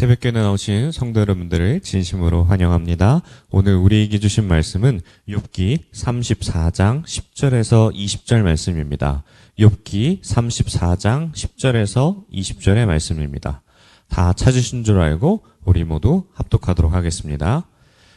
새벽교회 나오신 성도 여러분들을 진심으로 환영합니다. 오늘 우리에게 주신 말씀은 욥기 34장 10절에서 20절 말씀입니다. 욥기 34장 10절에서 20절의 말씀입니다. 다 찾으신 줄 알고 우리 모두 합독하도록 하겠습니다.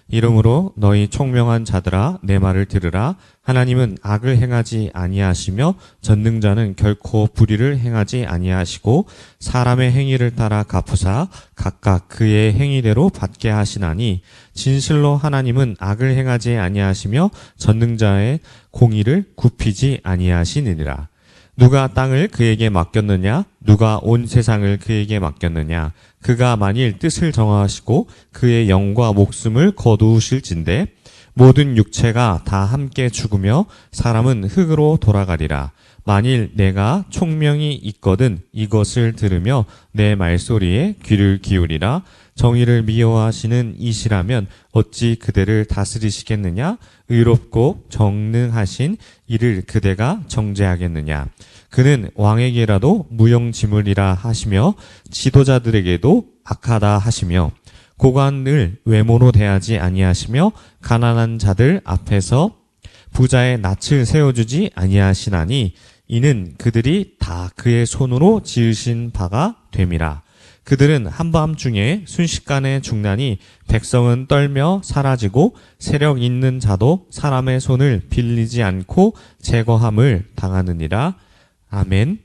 이러므로 너희 총명한 자들아 내 말을 들으라. 하나님은 악을 행하지 아니하시며 전능자는 결코 불의를 행하지 아니하시고 사람의 행위를 따라 갚으사 각각 그의 행위대로 받게 하시나니 진실로 하나님은 악을 행하지 아니하시며 전능자의 공의를 굽히지 아니하시느니라. 누가 땅을 그에게 맡겼느냐? 누가 온 세상을 그에게 맡겼느냐? 그가 만일 뜻을 정하시고 그의 영과 목숨을 거두실진데 모든 육체가 다 함께 죽으며 사람은 흙으로 돌아가리라. 만일 내가 총명이 있거든 이것을 들으며 내 말소리에 귀를 기울이라. 정의를 미워하시는 이시라면 어찌 그대를 다스리시겠느냐? 의롭고 정능하신 이를 그대가 정죄하겠느냐? 그는 왕에게라도 무용지물이라 하시며 지도자들에게도 악하다 하시며 고관을 외모로 대하지 아니하시며 가난한 자들 앞에서 부자의 낯을 세워주지 아니하시나니 이는 그들이 다 그의 손으로 지으신 바가 됨이라. 그들은 한밤중에 순식간에 죽나니 백성은 떨며 사라지고 세력 있는 자도 사람의 손을 빌리지 않고 제거함을 당하느니라. 아멘.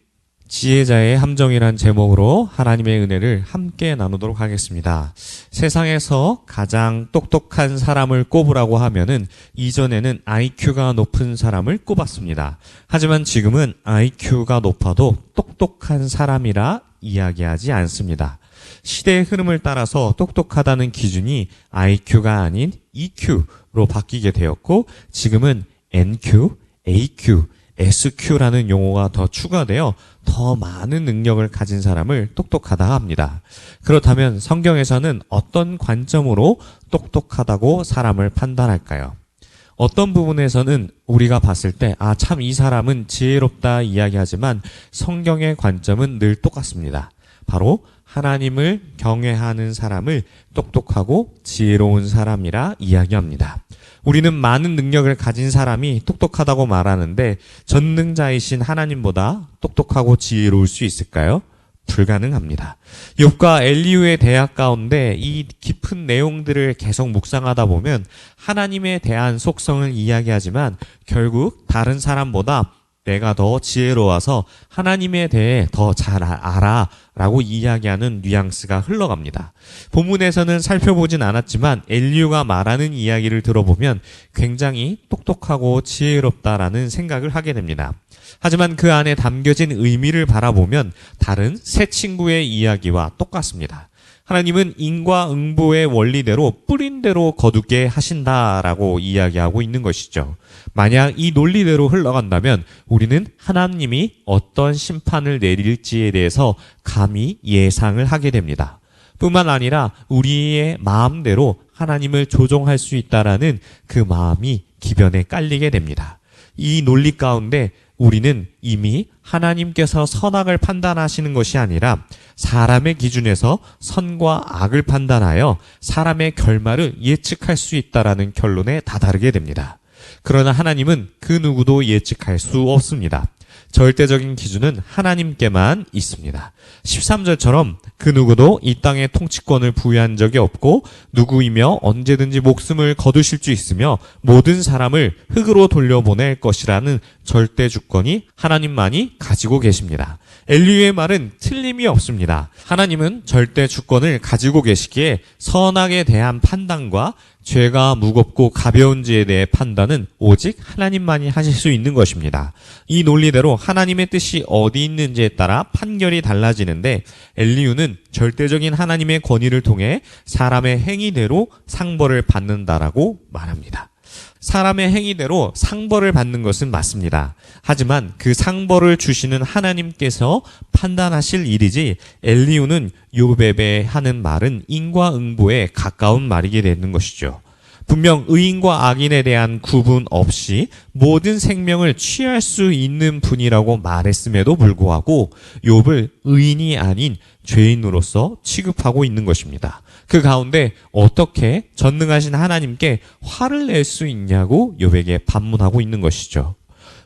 지혜자의 함정이란 제목으로 하나님의 은혜를 함께 나누도록 하겠습니다. 세상에서 가장 똑똑한 사람을 꼽으라고 하면은 이전에는 IQ가 높은 사람을 꼽았습니다. 하지만 지금은 IQ가 높아도 똑똑한 사람이라 이야기하지 않습니다. 시대의 흐름을 따라서 똑똑하다는 기준이 IQ가 아닌 EQ로 바뀌게 되었고 지금은 NQ, AQ, SQ라는 용어가 더 추가되어 더 많은 능력을 가진 사람을 똑똑하다 합니다. 그렇다면 성경에서는 어떤 관점으로 똑똑하다고 사람을 판단할까요? 어떤 부분에서는 우리가 봤을 때 참 이 사람은 지혜롭다 이야기하지만 성경의 관점은 늘 똑같습니다. 바로 하나님을 경외하는 사람을 똑똑하고 지혜로운 사람이라 이야기합니다. 우리는 많은 능력을 가진 사람이 똑똑하다고 말하는데 전능자이신 하나님보다 똑똑하고 지혜로울 수 있을까요? 불가능합니다. 욥과 엘리후의 대화 가운데 이 깊은 내용들을 계속 묵상하다 보면 하나님에 대한 속성을 이야기하지만 결국 다른 사람보다 내가 더 지혜로워서 하나님에 대해 더 잘 알아 라고 이야기하는 뉘앙스가 흘러갑니다. 본문에서는 살펴보진 않았지만 엘리후가 말하는 이야기를 들어보면 굉장히 똑똑하고 지혜롭다라는 생각을 하게 됩니다. 하지만 그 안에 담겨진 의미를 바라보면 다른 새 친구의 이야기와 똑같습니다. 하나님은 인과응보의 원리대로 뿌린 대로 거두게 하신다라고 이야기하고 있는 것이죠. 만약 이 논리대로 흘러간다면 우리는 하나님이 어떤 심판을 내릴지에 대해서 감히 예상을 하게 됩니다. 뿐만 아니라 우리의 마음대로 하나님을 조종할 수 있다라는 그 마음이 기변에 깔리게 됩니다. 이 논리 가운데 우리는 이미 하나님께서 선악을 판단하시는 것이 아니라 사람의 기준에서 선과 악을 판단하여 사람의 결말을 예측할 수 있다라는 결론에 다다르게 됩니다. 그러나 하나님은 그 누구도 예측할 수 없습니다. 절대적인 기준은 하나님께만 있습니다. 13절처럼 그 누구도 이 땅의 통치권을 부여한 적이 없고 누구이며 언제든지 목숨을 거두실 수 있으며 모든 사람을 흙으로 돌려보낼 것이라는 절대 주권이 하나님만이 가지고 계십니다. 엘리후의 말은 틀림이 없습니다. 하나님은 절대 주권을 가지고 계시기에 선악에 대한 판단과 죄가 무겁고 가벼운지에 대해 판단은 오직 하나님만이 하실 수 있는 것입니다. 이 논리대로 하나님의 뜻이 어디 있는지에 따라 판결이 달라지는데 엘리후는 절대적인 하나님의 권위를 통해 사람의 행위대로 상벌을 받는다라고 말합니다. 사람의 행위대로 상벌을 받는 것은 맞습니다. 하지만 그 상벌을 주시는 하나님께서 판단하실 일이지 엘리후는 욥에 하는 말은 인과응보에 가까운 말이게 되는 것이죠. 분명 의인과 악인에 대한 구분 없이 모든 생명을 취할 수 있는 분이라고 말했음에도 불구하고 욥을 의인이 아닌 죄인으로서 취급하고 있는 것입니다. 그 가운데 어떻게 전능하신 하나님께 화를 낼 수 있냐고 욥에게 반문하고 있는 것이죠.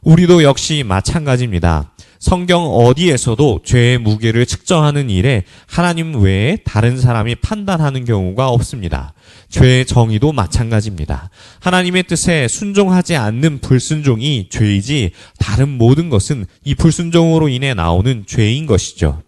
우리도 역시 마찬가지입니다. 성경 어디에서도 죄의 무게를 측정하는 일에 하나님 외에 다른 사람이 판단하는 경우가 없습니다. 죄의 정의도 마찬가지입니다. 하나님의 뜻에 순종하지 않는 불순종이 죄이지 다른 모든 것은 이 불순종으로 인해 나오는 죄인 것이죠.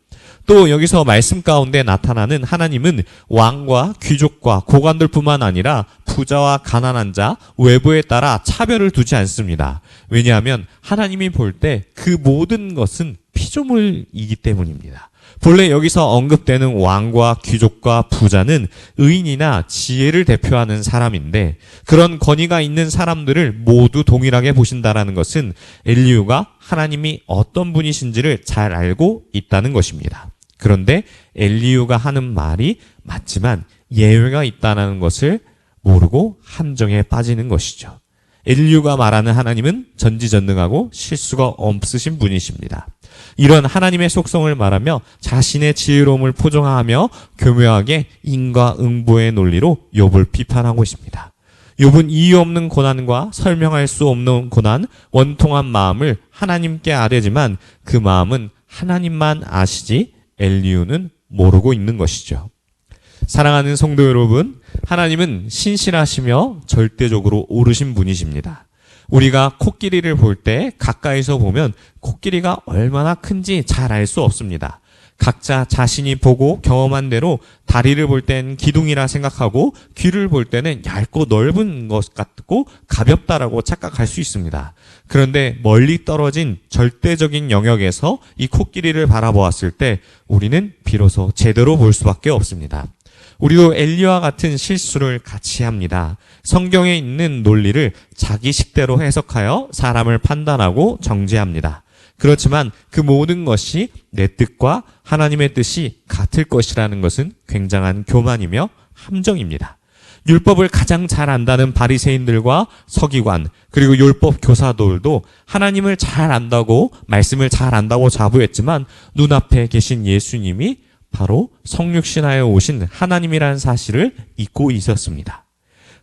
또 여기서 말씀 가운데 나타나는 하나님은 왕과 귀족과 고관들뿐만 아니라 부자와 가난한 자, 외부에 따라 차별을 두지 않습니다. 왜냐하면 하나님이 볼 때 그 모든 것은 피조물이기 때문입니다. 본래 여기서 언급되는 왕과 귀족과 부자는 의인이나 지혜를 대표하는 사람인데 그런 권위가 있는 사람들을 모두 동일하게 보신다라는 것은 엘리후가 하나님이 어떤 분이신지를 잘 알고 있다는 것입니다. 그런데 엘리후가 하는 말이 맞지만 예외가 있다는 것을 모르고 함정에 빠지는 것이죠. 엘리후가 말하는 하나님은 전지전능하고 실수가 없으신 분이십니다. 이런 하나님의 속성을 말하며 자신의 지혜로움을 포장하며 교묘하게 인과응보의 논리로 욥을 비판하고 있습니다. 욥은 이유 없는 고난과 설명할 수 없는 고난, 원통한 마음을 하나님께 아뢰지만 그 마음은 하나님만 아시지 엘리후는 모르고 있는 것이죠. 사랑하는 성도 여러분, 하나님은 신실하시며 절대적으로 옳으신 분이십니다. 우리가 코끼리를 볼 때 가까이서 보면 코끼리가 얼마나 큰지 잘 알 수 없습니다. 각자 자신이 보고 경험한 대로 다리를 볼 땐 기둥이라 생각하고 귀를 볼 때는 얇고 넓은 것 같고 가볍다라고 착각할 수 있습니다. 그런데 멀리 떨어진 절대적인 영역에서 이 코끼리를 바라보았을 때 우리는 비로소 제대로 볼 수밖에 없습니다. 우리도 엘리와 같은 실수를 같이 합니다. 성경에 있는 논리를 자기 식대로 해석하여 사람을 판단하고 정죄합니다. 그렇지만 그 모든 것이 내 뜻과 하나님의 뜻이 같을 것이라는 것은 굉장한 교만이며 함정입니다. 율법을 가장 잘 안다는 바리새인들과 서기관 그리고 율법 교사들도 하나님을 잘 안다고 말씀을 잘 안다고 자부했지만 눈앞에 계신 예수님이 바로 성육신하여 오신 하나님이라는 사실을 잊고 있었습니다.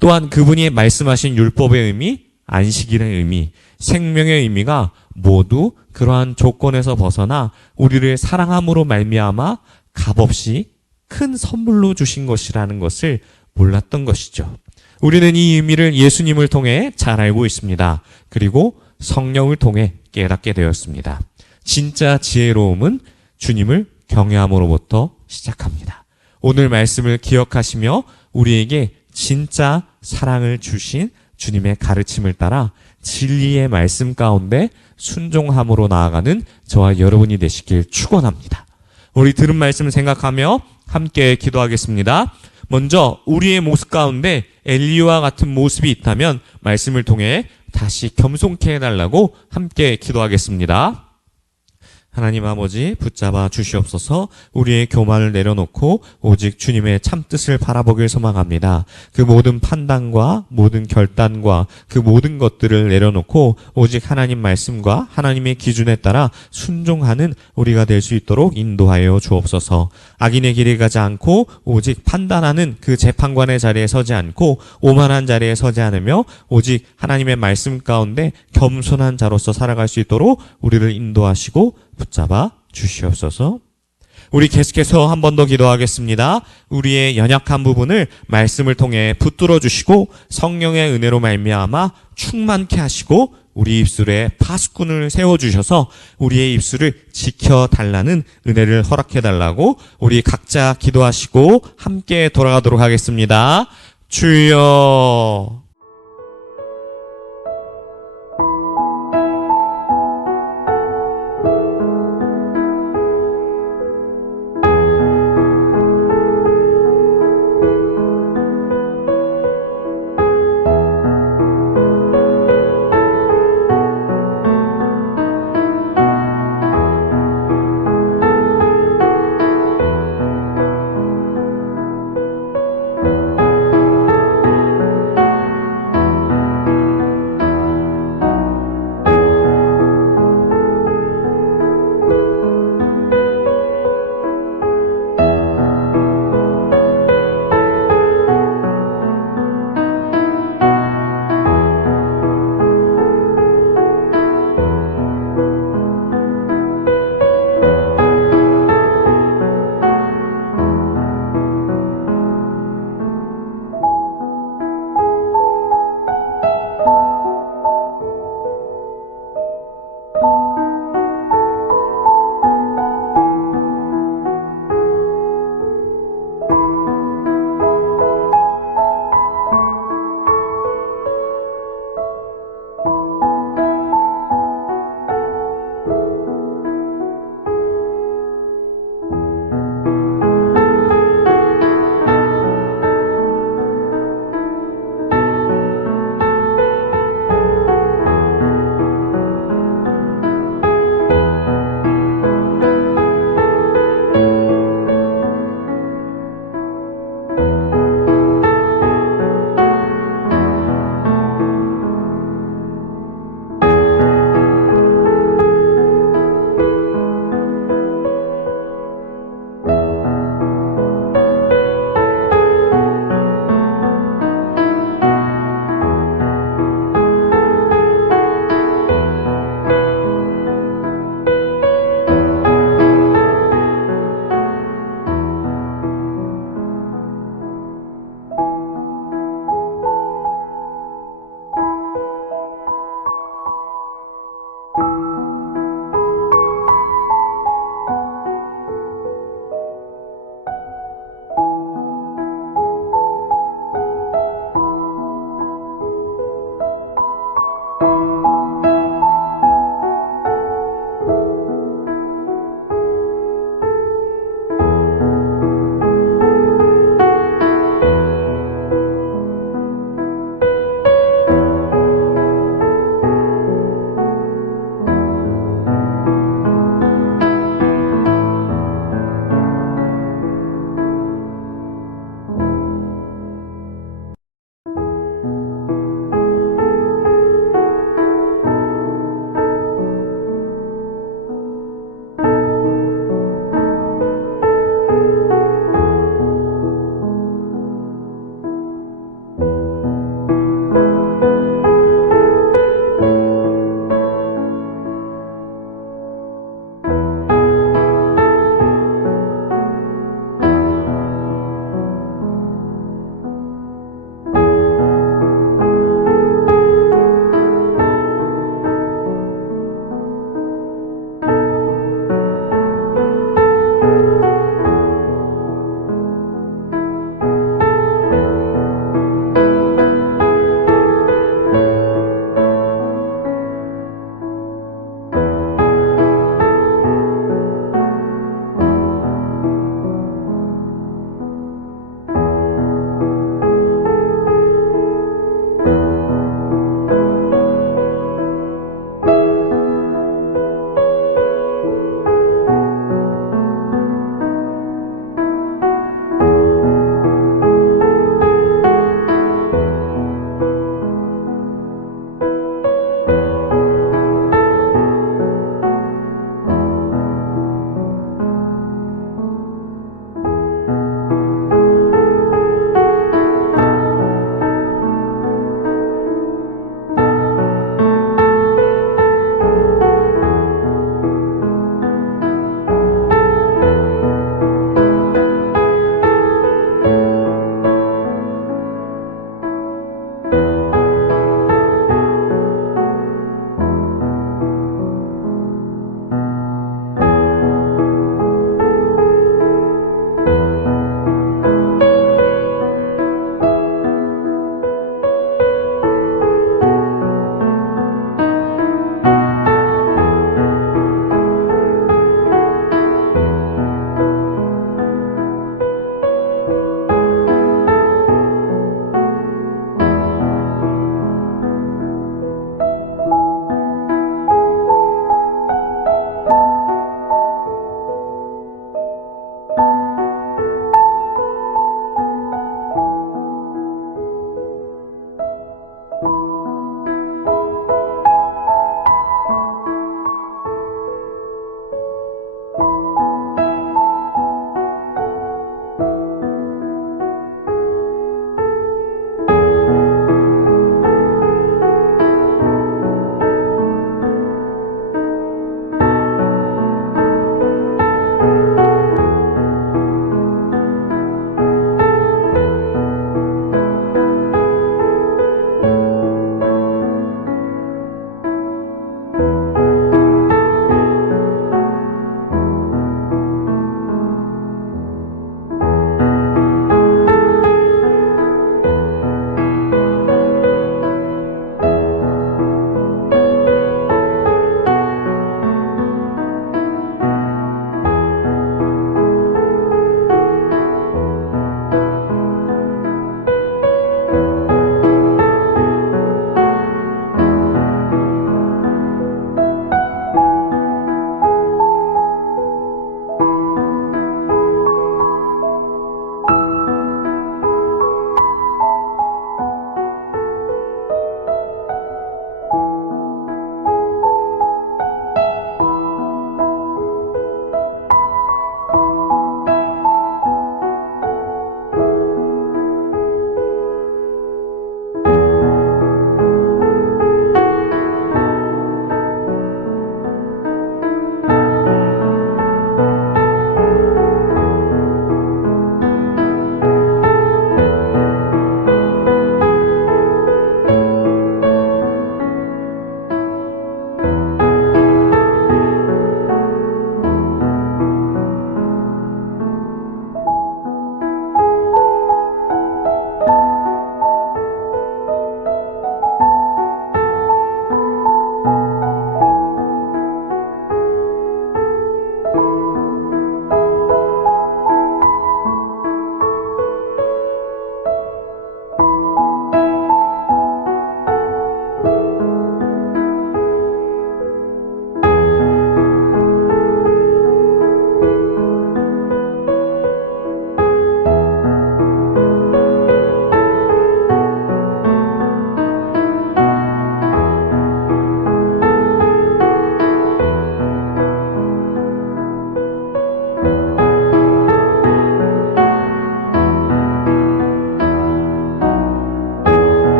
또한 그분이 말씀하신 율법의 의미, 안식일의 의미, 생명의 의미가 모두 그러한 조건에서 벗어나 우리를 사랑함으로 말미암아 값없이 큰 선물로 주신 것이라는 것을 몰랐던 것이죠. 우리는 이 의미를 예수님을 통해 잘 알고 있습니다. 그리고 성령을 통해 깨닫게 되었습니다. 진짜 지혜로움은 주님을 경외함으로부터 시작합니다. 오늘 말씀을 기억하시며 우리에게 진짜 사랑을 주신 주님의 가르침을 따라 진리의 말씀 가운데 순종함으로 나아가는 저와 여러분이 되시길 축원합니다. 우리 들은 말씀 생각하며 함께 기도하겠습니다. 먼저 우리의 모습 가운데 엘리야와 같은 모습이 있다면 말씀을 통해 다시 겸손케 해달라고 함께 기도하겠습니다. 하나님 아버지 붙잡아 주시옵소서. 우리의 교만을 내려놓고 오직 주님의 참뜻을 바라보길 소망합니다. 그 모든 판단과 모든 결단과 그 모든 것들을 내려놓고 오직 하나님 말씀과 하나님의 기준에 따라 순종하는 우리가 될 수 있도록 인도하여 주옵소서. 악인의 길에 가지 않고 오직 판단하는 그 재판관의 자리에 서지 않고 오만한 자리에 서지 않으며 오직 하나님의 말씀 가운데 겸손한 자로서 살아갈 수 있도록 우리를 인도하시고 붙잡아 주시옵소서. 우리 계속해서 한 번 더 기도하겠습니다. 우리의 연약한 부분을 말씀을 통해 붙들어 주시고 성령의 은혜로 말미암아 충만케 하시고 우리 입술에 파수꾼을 세워주셔서 우리의 입술을 지켜달라는 은혜를 허락해달라고 우리 각자 기도하시고 함께 돌아가도록 하겠습니다. 주여.